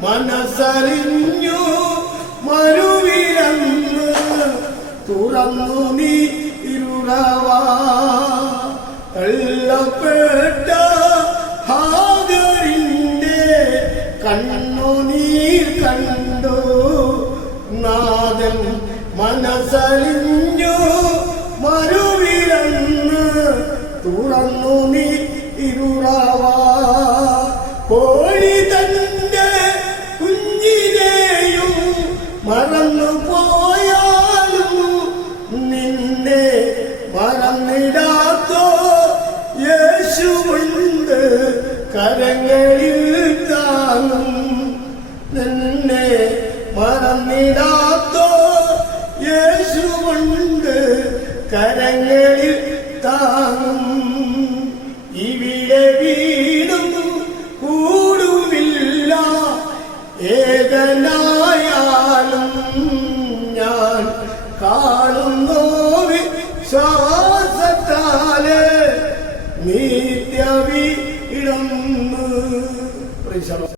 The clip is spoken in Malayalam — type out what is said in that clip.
മനസ്സറിഞ്ഞു. മരുവിരന്ന് തുറന്നു നീ ഇരുളവാ. തള്ളപ്പെട്ട കണ്ണു കണ്ണുനീർ കണ്ടു. നാദൻ മനസ്സറിഞ്ഞു. തുറന്നു നീ ഇരുളവാ കോഴി തന്റെ കുഞ്ഞിനെയും മറന്നു പോയാലും നിന്നെ മറന്നിടാത്തോ. യേശുവുണ്ട് കരങ്ങളിൽ താങ്ങും നിന്നെ മറന്നിടാത്തോ. യേശുവുണ്ട് കരങ്ങളിൽ താങ്ങും ഇവിടെ വീടും കൂടുമില്ല ഏകനായാലും ഞാൻ കാണുന്നു വിശ്വാസത്താൽ നിത്യവി ഇടന്ന്